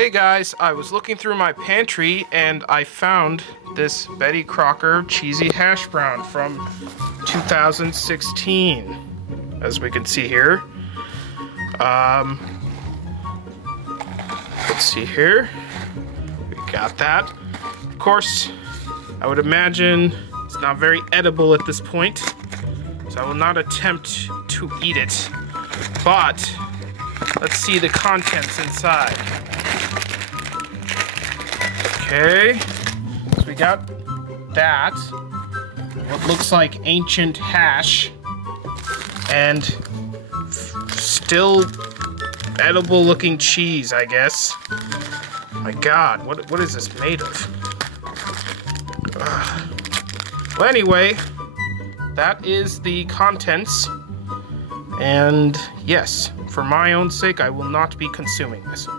Hey guys, I was looking through my pantry and I found this Betty Crocker cheesy hash brown from 2016, as we can see here. Let's see here. We got that. Of course, I would imagine it's not very edible at this point, so I will not attempt to eat it. But let's see the contents inside. Okay, so we got that, what looks like ancient hash, and still edible looking cheese, I guess. My God, what is this made of? Well, anyway, that is the contents, and yes, for my own sake, I will not be consuming this.